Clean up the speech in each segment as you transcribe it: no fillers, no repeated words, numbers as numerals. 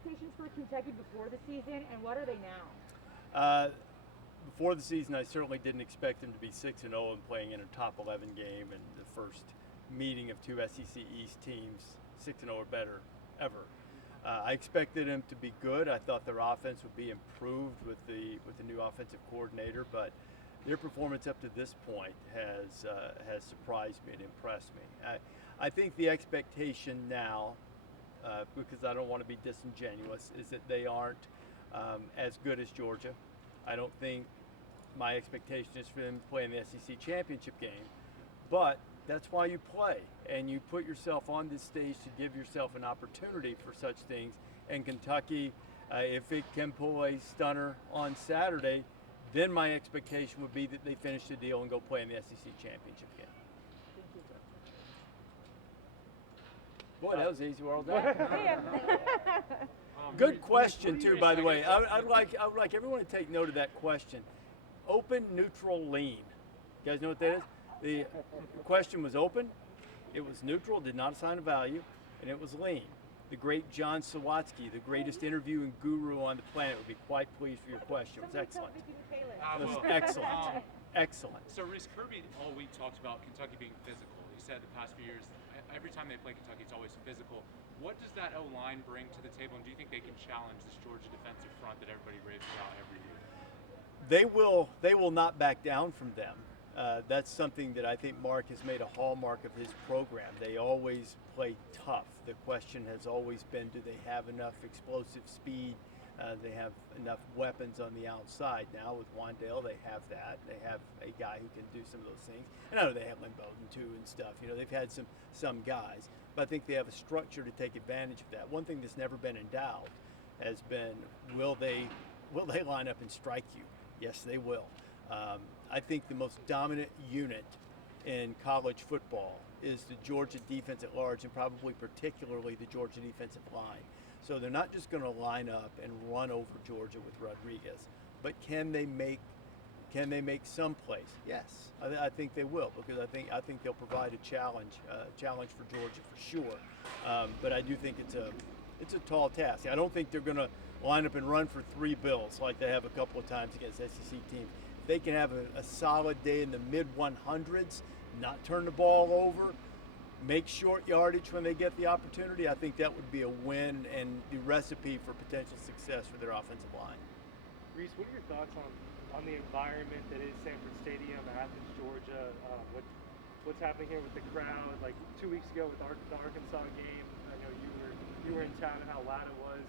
expectations for Kentucky before the season, and what are they now? Before the season, I certainly didn't expect them to be 6-0 and playing in a top 11 game and the first meeting of two SEC East teams 6-0 or better ever. I expected them to be good. I thought their offense would be improved with the new offensive coordinator, but their performance up to this point has surprised me and impressed me. I think the expectation now, because I don't want to be disingenuous, is that they aren't as good as Georgia. I don't think my expectation is for them to play in the SEC championship game, but that's why you play, and you put yourself on this stage to give yourself an opportunity for such things. And Kentucky, if it can pull a stunner on Saturday, then my expectation would be that they finish the deal and go play in the SEC championship game. Boy, that was easy world. Good question too, by the way. I'd like everyone to take note of that question. Open, neutral, lean. You guys know what that is? The question was open, it was neutral, did not assign a value, and it was lean. The great John Sawatsky, the greatest interviewing guru on the planet, would be quite pleased for your question. It was excellent. It was excellent. Excellent. So Rece, Kirby all week talked about Kentucky being physical. He said the past few years, every time they play Kentucky, it's always physical. What does that O-line bring to the table, and do you think they can challenge this Georgia defensive front that everybody raves about every year? They will not back down from them. That's something that I think Mark has made a hallmark of his program. They always play tough. The question has always been, do they have enough explosive speed? They have enough weapons on the outside. Now with Wandale, they have that. They have a guy who can do some of those things. And I know they have Lynn Bowden too and stuff. You know, they've had some guys, but I think they have a structure to take advantage of that. One thing that's never been in doubt has been, will they line up and strike you? Yes, they will. I think the most dominant unit in college football is the Georgia defense at large, and probably particularly the Georgia defensive line. So they're not just going to line up and run over Georgia with Rodriguez, but can they make some plays? Yes, I think they will, because I think they'll provide a challenge for Georgia for sure. But I do think it's a tall task. I don't think they're going to line up and run for 3 bills like they have a couple of times against SEC teams. If they can have a solid day in the mid 100s, not turn the ball over, make short yardage when they get the opportunity, I think that would be a win and the recipe for potential success for their offensive line. Rece, what are your thoughts on the environment that is Sanford Stadium, Athens, Georgia? What's happening here with the crowd? Like 2 weeks ago with the Arkansas game, I know you were in town and how loud it was.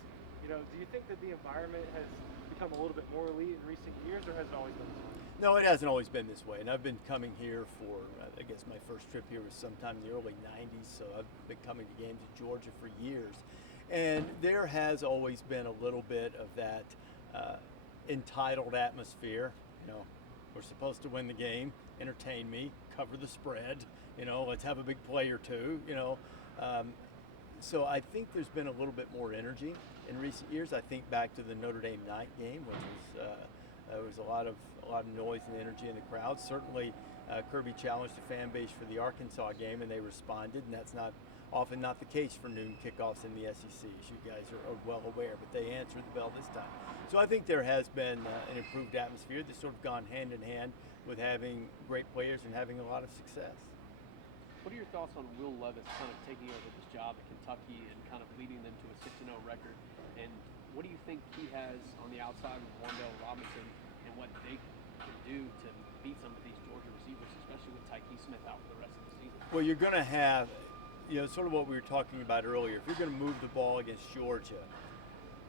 You know, do you think that the environment has become a little bit more elite in recent years, or has it always been this way? No, it hasn't always been this way, and I've been coming here for, I guess my first trip here was sometime in the early 90s, so I've been coming to games in Georgia for years. And there has always been a little bit of that entitled atmosphere. You know, we're supposed to win the game, entertain me, cover the spread, you know, let's have a big play or two, you know. So I think there's been a little bit more energy in recent years. I think back to the Notre Dame night game, which was there was a lot of noise and energy in the crowd. Certainly, Kirby challenged the fan base for the Arkansas game, and they responded. And that's often not the case for noon kickoffs in the SEC, as you guys are well aware. But they answered the bell this time. So I think there has been an improved atmosphere that's sort of gone hand in hand with having great players and having a lot of success. What are your thoughts on Will Levis kind of taking over this job at Kentucky and kind of leading them to a 6-0 record? And what do you think he has on the outside with Wandale Robinson and what they can do to beat some of these Georgia receivers, especially with Tyke Smith out for the rest of the season? Well, you're going to have, you know, sort of what we were talking about earlier. If you're going to move the ball against Georgia,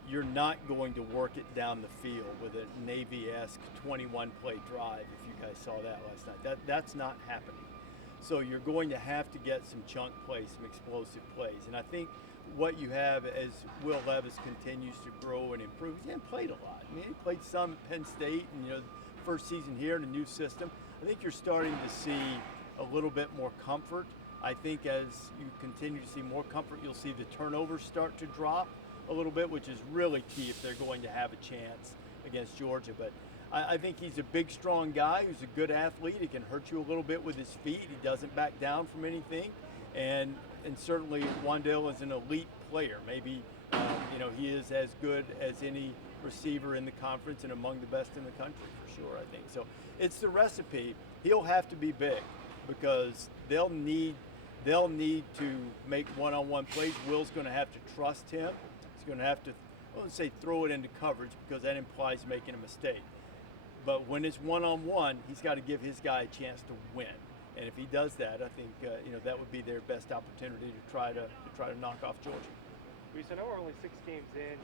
you're not going to work it down the field with a Navy-esque 21-play drive, if you guys saw that last night. That's not happening. So you're going to have to get some chunk plays, some explosive plays. And I think what you have as Will Levis continues to grow and improve, he hasn't played a lot. I mean, he played some at Penn State and, you know, first season here in a new system. I think you're starting to see a little bit more comfort. I think as you continue to see more comfort, you'll see the turnovers start to drop a little bit, which is really key if they're going to have a chance against Georgia. But I think he's a big, strong guy who's a good athlete. He can hurt you a little bit with his feet. He doesn't back down from anything. And certainly Wandale is an elite player. Maybe You know, he is as good as any receiver in the conference and among the best in the country for sure, I think. So it's the recipe. He'll have to be big because they'll need to make one-on-one plays. Will's going to have to trust him. He's going to have to, I wouldn't say throw it into coverage because that implies making a mistake. But when it's one-on-one, he's got to give his guy a chance to win. And if he does that, I think that would be their best opportunity to try to knock off Georgia. Rece, I know we're only 6 games in,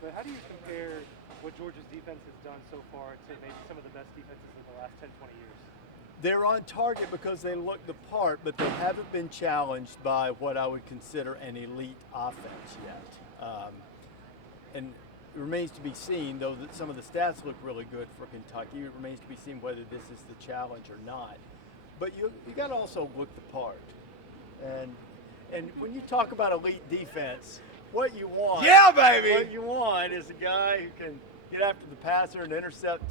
but how do you compare what Georgia's defense has done so far to maybe some of the best defenses in the last 10, 20 years? They're on target because they look the part, but they haven't been challenged by what I would consider an elite offense yet. And it remains to be seen, though that some of the stats look really good for Kentucky. It remains to be seen whether this is the challenge or not. But you got to also look the part. And when you talk about elite defense, what you want, Yeah, baby! What you want is a guy who can get after the passer and intercept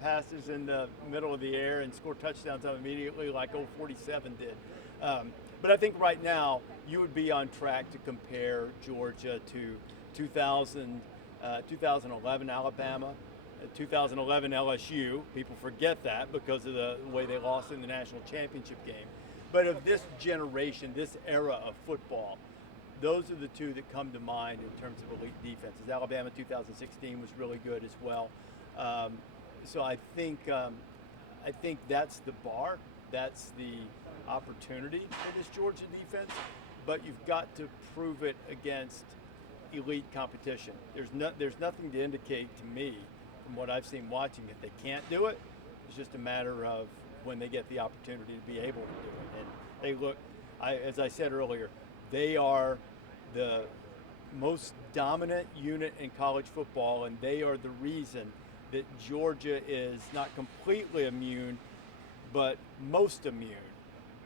passes in the middle of the air and score touchdowns on immediately, like 47 did. But I think right now you would be on track to compare Georgia to 2011 Alabama, 2011 LSU. People forget that because of the way they lost in the national championship game. But of this generation, this era of football, those are the two that come to mind in terms of elite defenses. Alabama 2016 was really good as well. So I think that's the bar. That's the opportunity for this Georgia defense. But you've got to prove it against elite competition. There's nothing to indicate to me from what I've seen watching that they can't do it. It's just a matter of when they get the opportunity to be able to do it. And they look, as I said earlier, they are the most dominant unit in college football, and they are the reason that Georgia is not completely immune, but most immune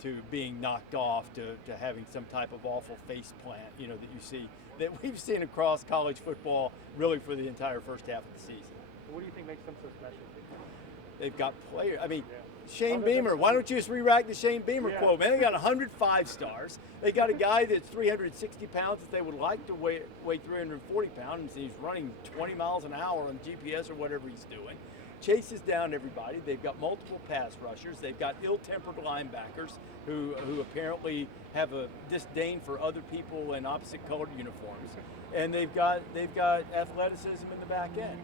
to being knocked off, to having some type of awful face plant, that you see, that we've seen across college football really for the entire first half of the season. What do you think makes them so special? They've got players. I mean, Yeah. Shane Beamer. Why don't you just re-rack the Shane Beamer Yeah. quote, man? They got 105 stars. They got a guy that's 360 pounds that they would like to weigh 340 pounds, and he's running 20 miles an hour on GPS or whatever he's doing. Chases down everybody. They've got multiple pass rushers. They've got ill-tempered linebackers who apparently have a disdain for other people in opposite-colored uniforms, and they've got athleticism in the back end.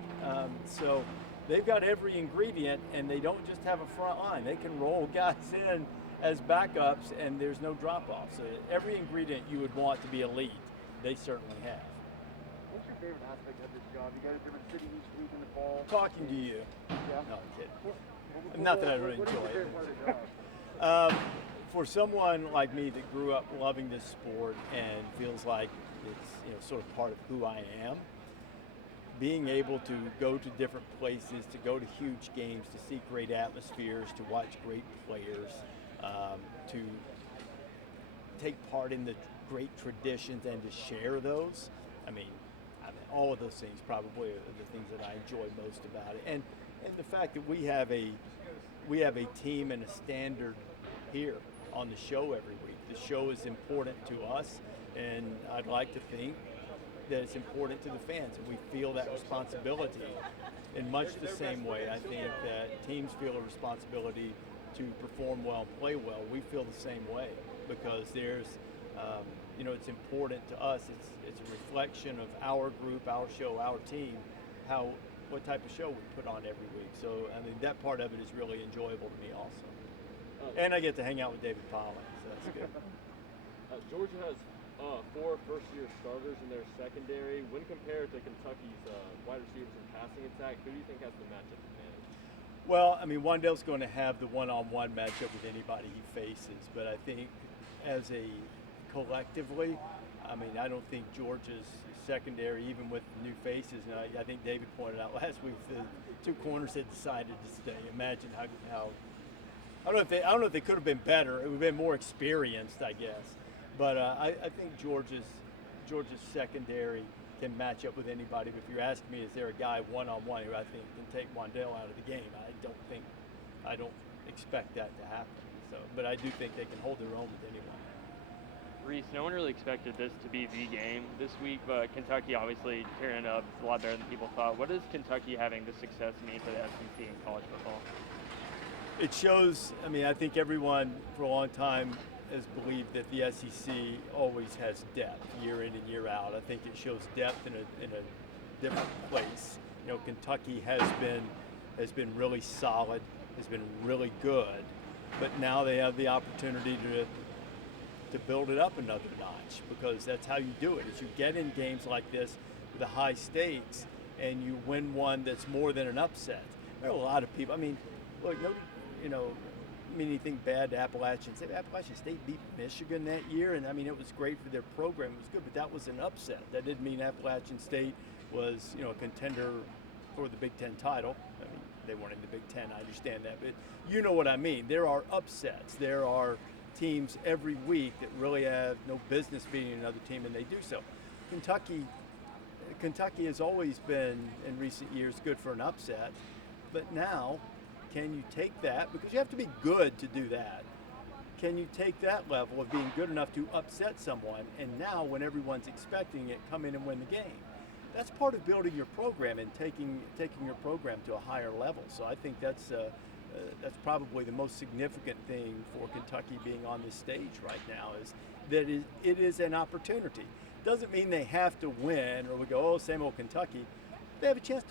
So they've got every ingredient, and they don't just have a front line. They can roll guys in as backups, and there's no drop-off. So every ingredient you would want to be elite, they certainly have. What's your favorite aspect of this job? You got a different city each week in the fall. Talking to you. Yeah. No, I'm kidding. Not that I really What is enjoy your it. favorite part of the job? For someone like me that grew up loving this sport and feels like it's sort of part of who I am, being able to go to different places, to go to huge games, to see great atmospheres, to watch great players, to take part in the great traditions and to share those. I mean, all of those things probably are the things that I enjoy most about it. And the fact that we have a team and a standard here on the show every week. The show is important to us, and I'd like to think that it's important to the fans, and we feel that responsibility in much the same way. I think that teams feel a responsibility to perform well and play well. We feel the same way because there's, it's important to us. It's a reflection of our group, our show, our team, what type of show we put on every week. So, I mean, that part of it is really enjoyable to me also. And I get to hang out with David Pollock, so that's good. Georgia has 4 first-year starters in their secondary. When compared to Kentucky's wide receivers and passing attack, who do you think has the matchup advantage? Well, I mean, Wandell's going to have the one-on-one matchup with anybody he faces, but I think as a collectively, I mean, I don't think Georgia's secondary, even with new faces, and I think David pointed out last week, the 2 corners had decided to stay. Imagine how I don't know if they could have been better. It would have been more experienced, I guess. But I think Georgia's secondary can match up with anybody. But if you're asking me, is there a guy one-on-one who I think can take Wandell out of the game? I don't expect that to happen. So, but I do think they can hold their own with anyone. Rece, no one really expected this to be the game this week, but Kentucky obviously turned up a lot better than people thought. What does Kentucky having this success mean for the SEC in college football? It shows, I mean, I think everyone for a long time has believed that the SEC always has depth year in and year out. I think it shows depth in a different place. You know, Kentucky has been really solid, has been really good, but now they have the opportunity to build it up another notch, because that's how you do it. Is you get in games like this with the high stakes and you win one that's more than an upset. There are a lot of people. I mean, look, no, you know, I mean anything bad to Appalachian State. Appalachian State beat Michigan that year, and I mean it was great for their program. It was good, but that was an upset. That didn't mean Appalachian State was, you know, a contender for the Big Ten title. I mean, they weren't in the Big Ten. I understand that, but you know what I mean. There are upsets. There are teams every week that really have no business beating another team, and they do so. Kentucky has always been in recent years good for an upset, but now can you take that, because you have to be good to do that, can you take that level of being good enough to upset someone, and now when everyone's expecting it, come in and win the game? That's part of building your program and taking your program to a higher level. So I think that's probably the most significant thing for Kentucky being on this stage right now, is that it is an opportunity. Doesn't mean they have to win, or we go, oh, same old Kentucky. They have a chance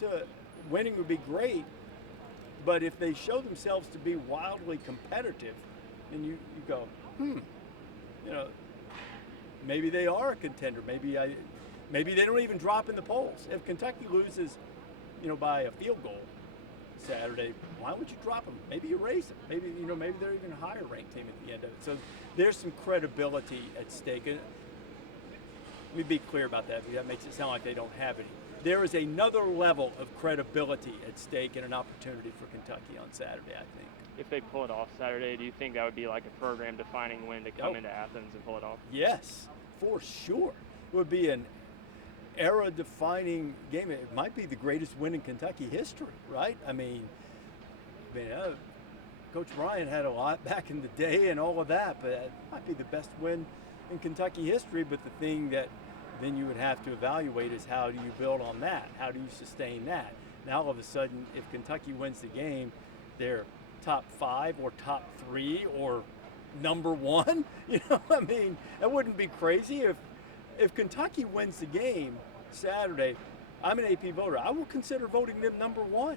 to winning would be great, but if they show themselves to be wildly competitive, then you go, you know, maybe they are a contender. Maybe they don't even drop in the polls. If Kentucky loses, you know, by a field goal Saturday, why would you drop them? Maybe you raise them. Maybe, you know, maybe they're even a higher ranked team at the end of it. So there's some credibility at stake. And let me be clear about that, because that makes it sound like they don't have any. There is another level of credibility at stake and an opportunity for Kentucky on Saturday, I think. If they pull it off Saturday, do you think that would be like a program-defining win to come into Athens and pull it off? Yes, for sure. It would be an era-defining game. It might be the greatest win in Kentucky history, right? I mean, Coach Ryan had a lot back in the day and all of that, but it might be the best win in Kentucky history. But the thing that then you would have to evaluate is, how do you build on that? How do you sustain that? Now all of a sudden, if Kentucky wins the game, they're top 5 or top 3 or number 1. You know, I mean, that wouldn't be crazy. If Kentucky wins the game Saturday, I'm an AP voter. I will consider voting them number 1,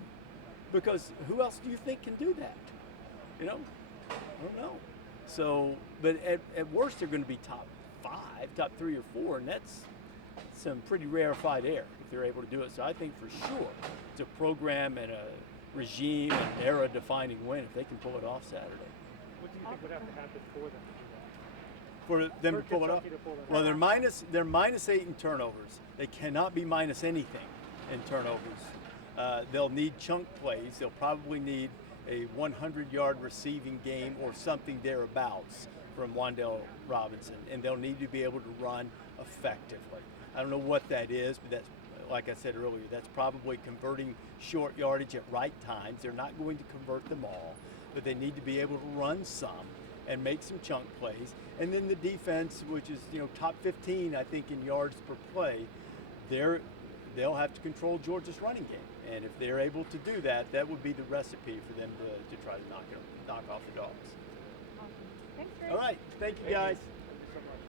because who else do you think can do that? You know, I don't know. So, but at worst, they're going to be top 5, top 3 or 4, and that's some pretty rarefied air if they're able to do it. So I think for sure it's a program and a regime and era-defining win if they can pull it off Saturday. What do you think would have to happen for them to do that? For them to pull it off? Well, they're minus 8 in turnovers. They cannot be minus anything in turnovers. They'll need chunk plays. They'll probably need a 100-yard receiving game or something thereabouts from Wan'Dale Robinson, and they'll need to be able to run effectively. I don't know what that is, but that's, like I said earlier, that's probably converting short yardage at right times. They're not going to convert them all, but they need to be able to run some and make some chunk plays. And then the defense, which is, you know, top 15, I think, in yards per play, they'll have to control Georgia's running game. And if they're able to do that, that would be the recipe for them to try to knock off the Dogs. Awesome. Thanks, Ray. All right. Thank you, guys.